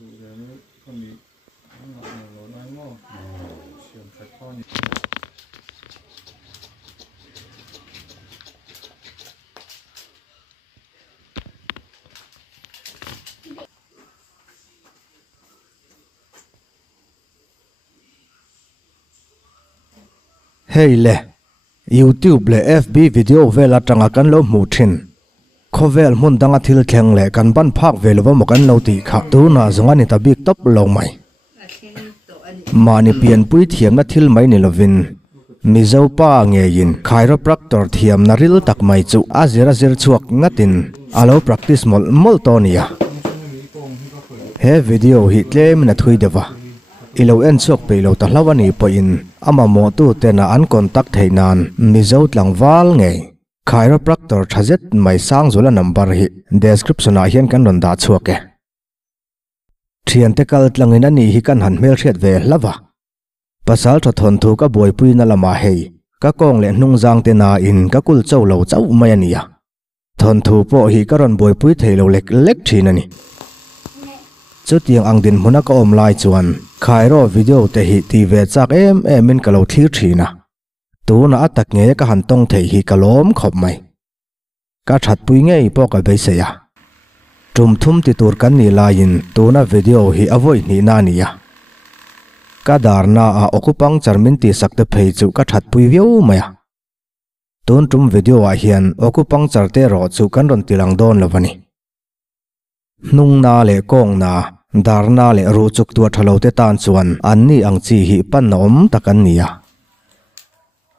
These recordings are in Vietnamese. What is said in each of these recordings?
Hey le YouTube le FB video vela tanga kan lo mu thin khovel mun danga thil thleng le kan ban phak velwa mo kan lo ti kha tu na zonga ni ta big top lo mai mani pian pui thiam na thil mai ni lovin mizo pa nge yin chiropractor thiam na ril tak mai chu azira zir chuak ngatin alo practice mol tonia he video hi tlem na thui dewa ilo en chuak pe lo ta hlawani po in ama mo tu te na an contact theinan mizo tlangwal nge chiropractor thazet mai sang zola number hi description a hian kan ron da chuake thian te kal tlangin ani hi kan han mel thiat ve hlawa pasal tha thon thu ka boi pui na lama hei ka kong le hnung jang te na in ka kul chau lo chau mai ania thon thu po hi ka ron boi pui thei lo lek thin ani chu tiang ang din huna ka om lai chuan khairo video te hi ti ve chak em in ka lo thlir thina tu na atak nge ka han tong thei hi ka lom khop mai ka that pui nge po ka be se ya tum thum ti tur kan ni lain tu na video hi avoi ni na nia ka darna a okupang charmin ti sakte phei chu ka that pui veu maya tun tum video a hian okupang charte ro chu kan ron tilang don lovani nung na le kong na darna le ru chuk tu thalo te tan chuan anni ang chi hi pan nom takan nia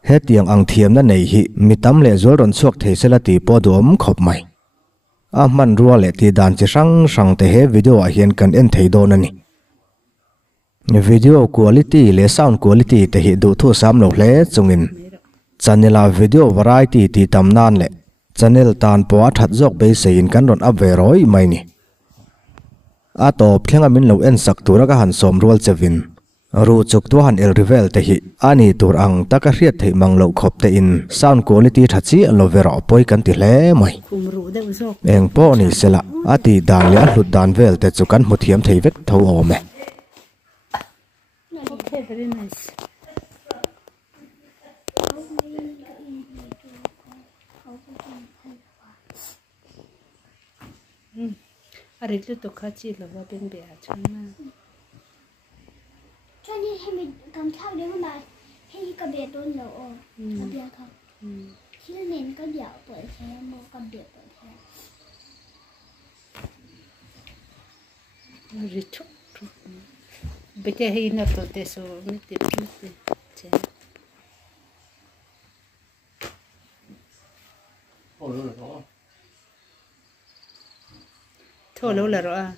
he tiang ang thiam na nei hi mitam le zol ron chuak thei sela ti podom khop mai a man ruwa le ti dan chi sang te he video a hian kan en thei don ani video quality le sound quality te hi du thu sam lo hle chungin channel video variety ti tamnan le channel tan po that jok be sein kan ron up ve roi mai ni a top thlenga min lo en sak tura ka han som rol chevin ru chuk tu han el revel te hi ani tur ang taka hriat thei mang lo khop te in sound quality thachi alo vera poi kan ti hle mai eng po ni sela ati dan le hlut dan vel te chu kan muthiam thei vek tho ome Okay, very nice. Are you to catch it? Love being there, China. China, have you come to the woman? Hey, you can be a don't know or a beer cup. She didn't go out, but I am more comfortable. Bete hi na to te so mete. Tholo la ro a.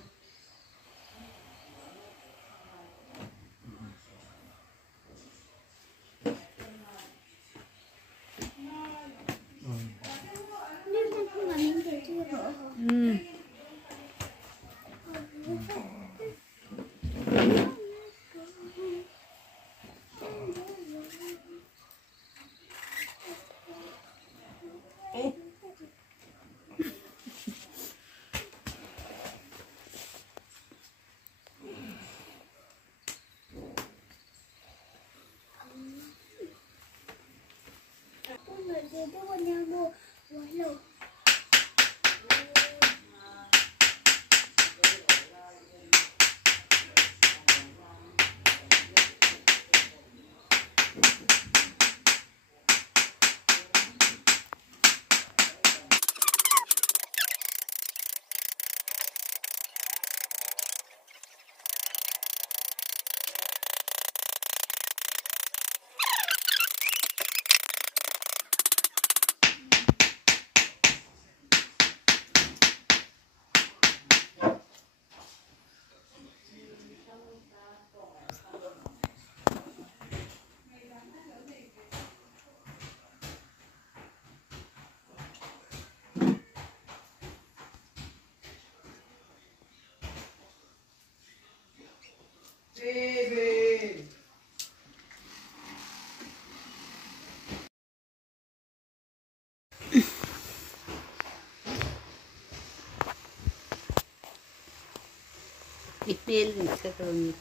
Melin ka doon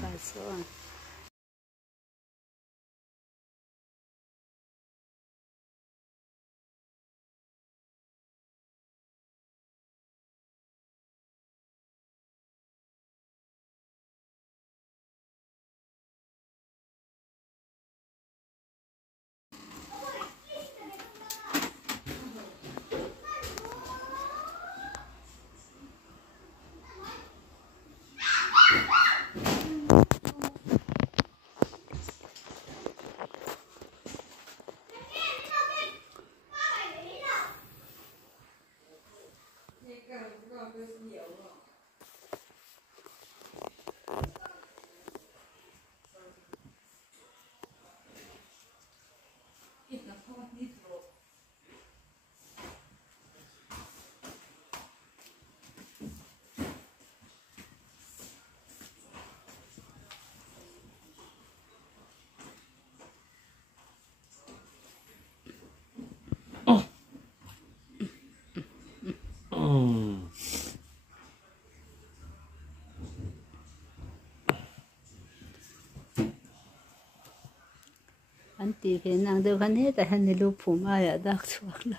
kaso. Anh tì cái nàng đâu khăn hết tại hắn đi lúc phụ mai ở đặc thuộc là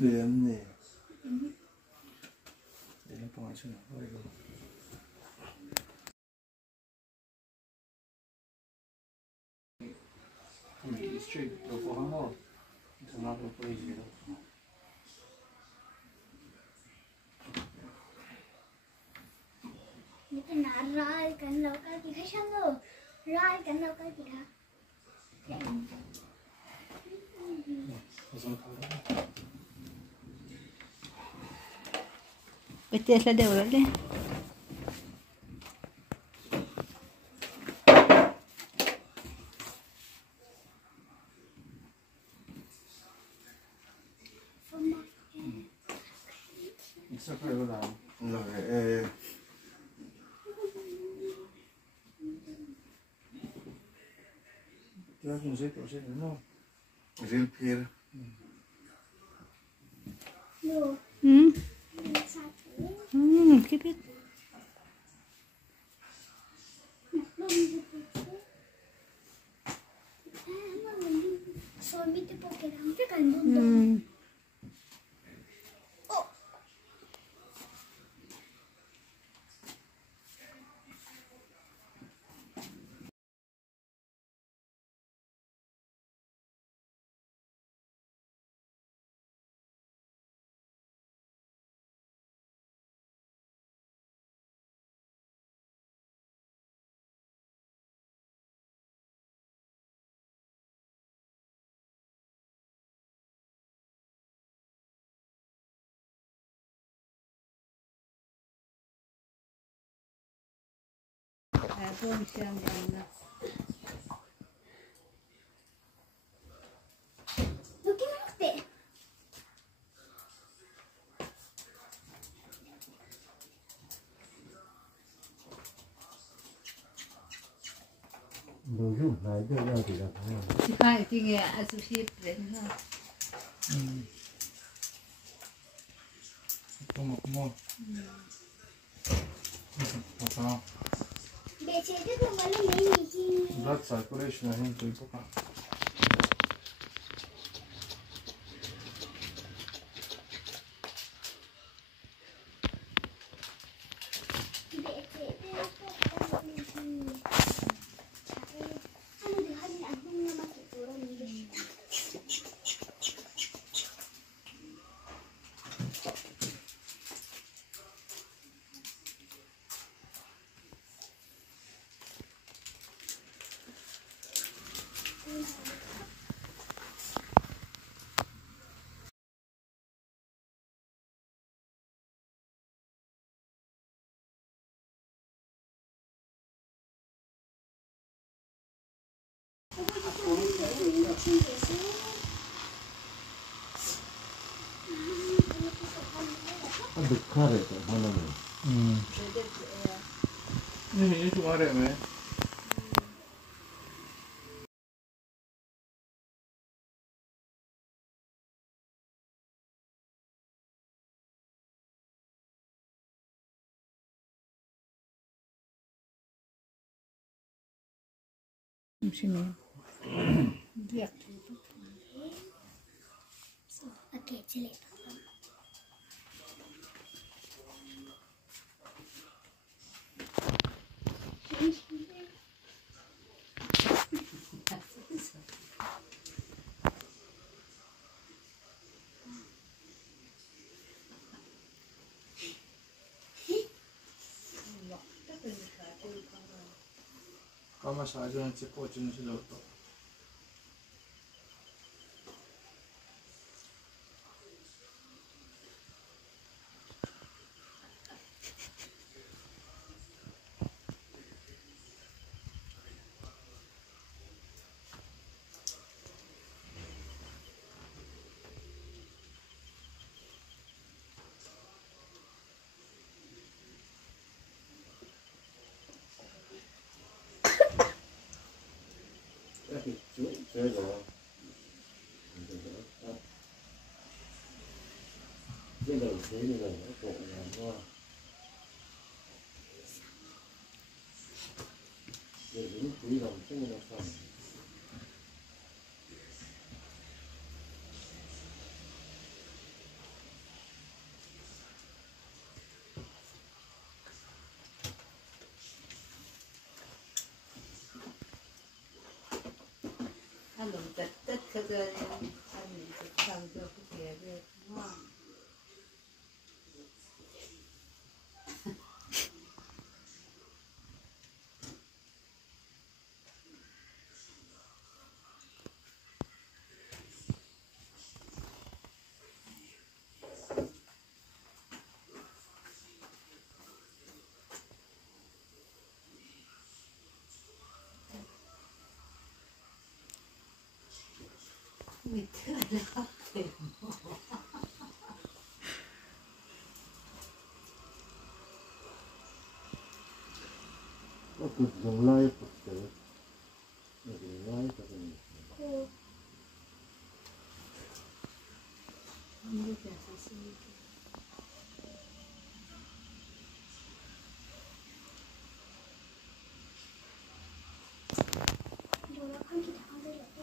Benim ne? Benim pançın var ya. Street của hắn rồi, thằng nào cũng có gì đâu. Như thế nào rồi cảnh đâu có gì khác sao rồi cảnh đâu có gì khác. Betul lah dia orang ni. Sao phải làm? Rồi, chưa cũng dễ tổ chức đúng không? Dễ phê. Cái biết. Soy 밑에 포켓 한 개가 있는데. Thôi xem nào. 여기 어때? ที่ข้าจริงๆอาสุชีพเรนค่ะ ต้องหมกหม้อต่อ बेचे तो वाले नहीं नीचे blood circulation ให้ช่วยพวกเรา बेचे तो हम दिखा नहीं अंदर में मत तोड़ा नहींดึกข้าเลยแต่พอเราเนี่ย นี่ถูกอะไรไหม ไม่ใช่ไหมเรียก ओके चलेก็มาสายจนจะปวดจนจะโดดต่อ ถ้าหลงจัดตึ๊ดเขาจะทำจะทำตัวผู้เสียด้วยว่า ไม่เชื่อนะครับเต็ม ก็คือยังไล่ปกติไม่ได้ไล่ก็เป็น ไม่ได้แต่ซื้อ ดูแล้วข้างที่ทางได้เลย เ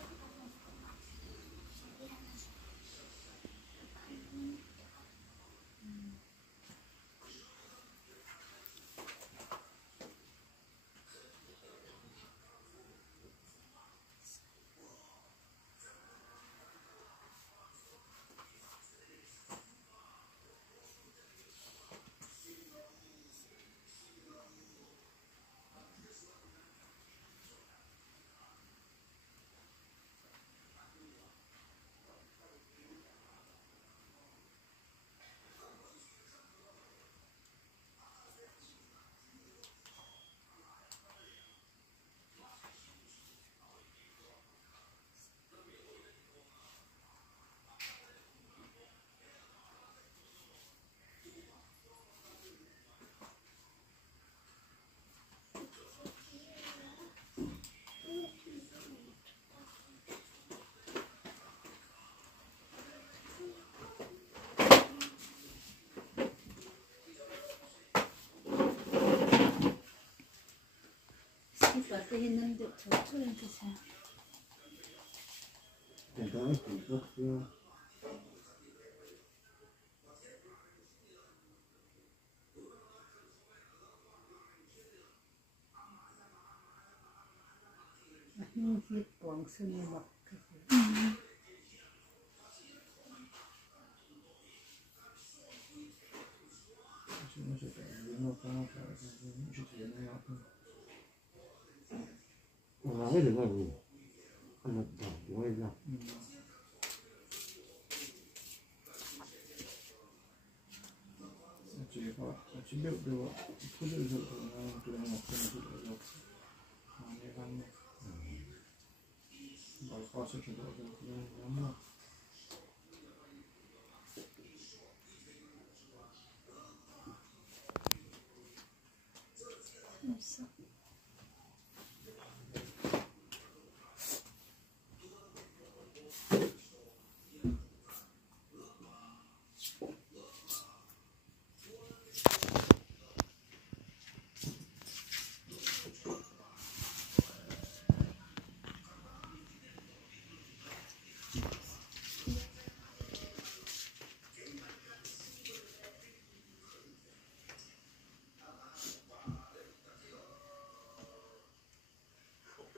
parte hinan de chuchuran que sea. Nhưng khi quảng sân mà bọc cái gì. cái đừng làm gì ăn được bảo của anh làm chỉ có chỉ biết được thu được được từ một cái gì được mà nghe văn bảo có sự chuyển đổi được nhưng mà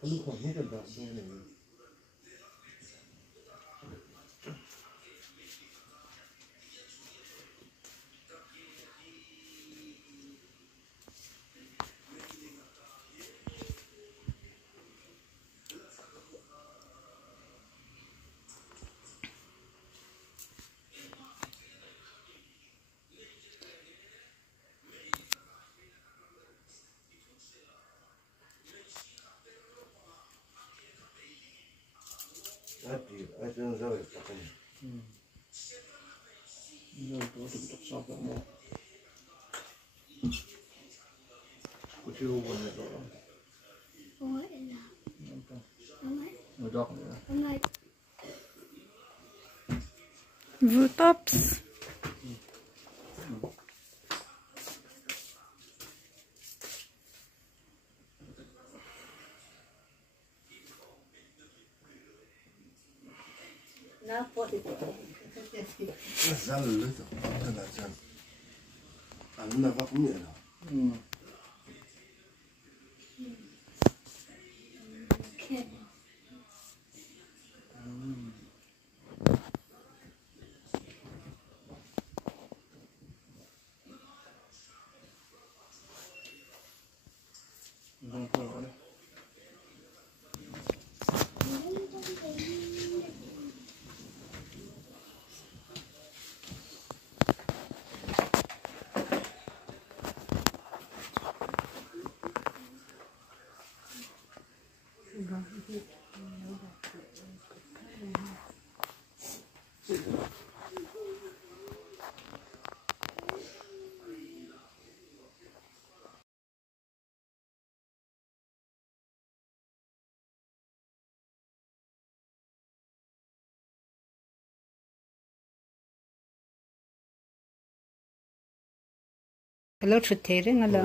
lúc khoảng hết gần đoạn nghe này ai chân rồi các anh rồi có được đọc sau đó một có chưa buồn này rồi ôi là ông ấy rồi đọc nữa ông ấy Vutops. Nó có thì ra lưỡi rồi thật là chân ăn là vắt miệng rồi không có đấy Kalau cuci ring ada.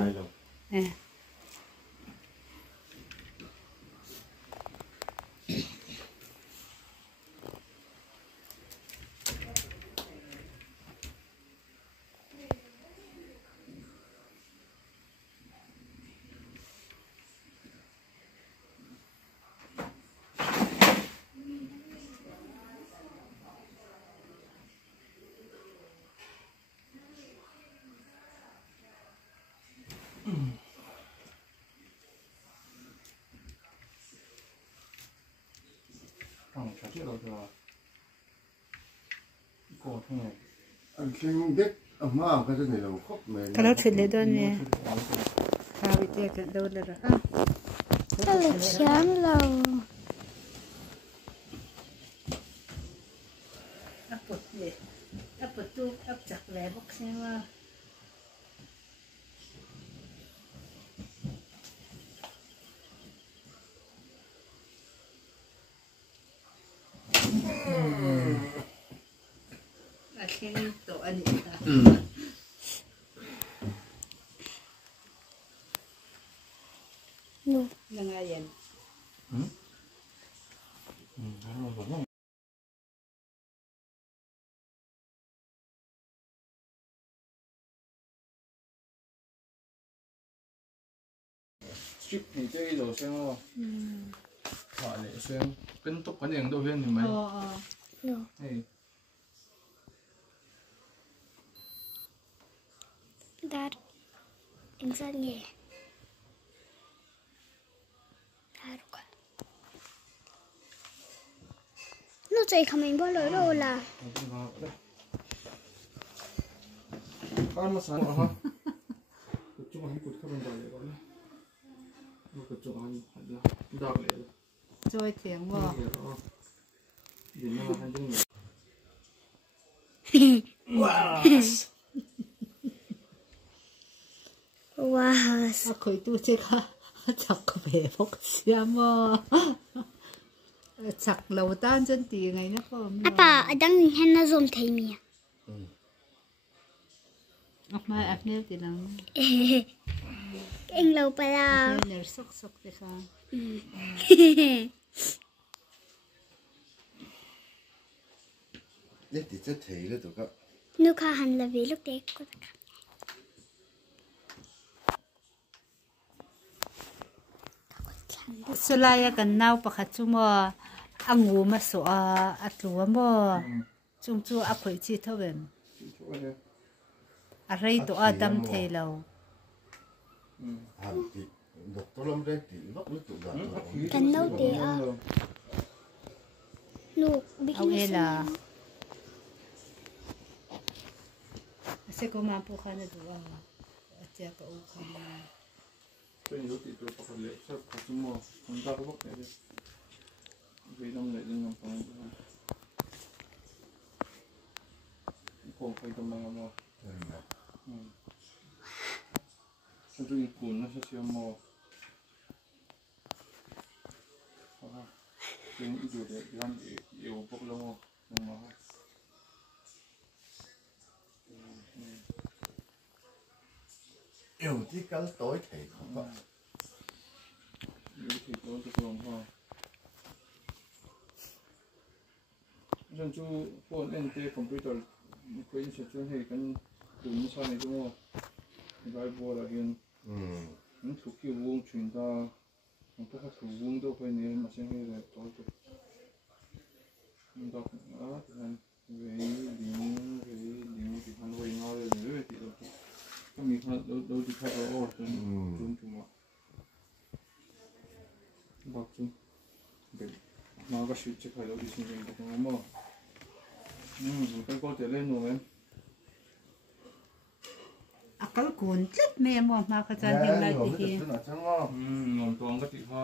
không trả tiền rồi cô thế này anh xin biết ông mà cái này là khóc mày Kalau cuci tu ni. Kau itu kan dah udah dah. cái lịch sáng lâu Apa ni? Apa tu? Apa cak lebok semua. Akhirnya tu ani. luôn Dengan chip thì chơi rồi xem không thoại để xem cân tốc cái đèn đâu viên thì mấy No. này Dar insan ye. Daruka. Nó chạy không bao lâu đâu là. con mà sáng hả chúng anh cụt các bạn đợi vậy nó cụt chúng anh đợi lại trôi tiếng vào vì nó là hai đứa người Wow. à khởi tu chơi cả chặt có vẻ phúc xiêm mà chặt lầu tan chân tì ngày nó còn Apa đang hen na zoom thấy mi. mai áp nêu thì lắm Anh lâu pa la. nêu sốc sốc thì không nhất thì chất thấy là tụi các Nu kha han la ve lúc đấy có. Sulaya kan nau pakhat chu mo angu ma so a tluwa mo chung chu a khoi chi thawem a rei to adam theilo hàng thì độc tố lâm đây thì lóc nước tụi bạn Kan nau te a. Nu au bikini. ela se ko ma pu khana du a cha pa u khana tôi nhớ thì tôi có lệ sắp có chúng mò chúng ta có bốc này đi vì năm này dân làm phòng còn phải tầm nào mò chúng tôi cuốn nó sẽ xem mò trên ý đồ để làm yêu bốc lâu mò nhưng mà yêu thì cái tối thấy không có yêu thì tôi được lòng hoa dân chú phone NT computer quên sẽ chuyên hệ cái đường sau này đúng không vài bộ là hiện những thuộc kiểu vuông chuyển ta không có thuộc vuông đâu phải nên mà xem hay là tối được đọc đó thì hành về điểm thì hành về ngồi rồi nữa thì được không nghĩ là đâu thì khác ở ô rồi chúng chúng bác chúng để mà có sự chắc phải đâu đi xin được không mà cái con thể lên rồi em akal kun tlet me mo ma ka chan him lai ti hi nó chẳng ngon ngọn tuồng cái thị hoa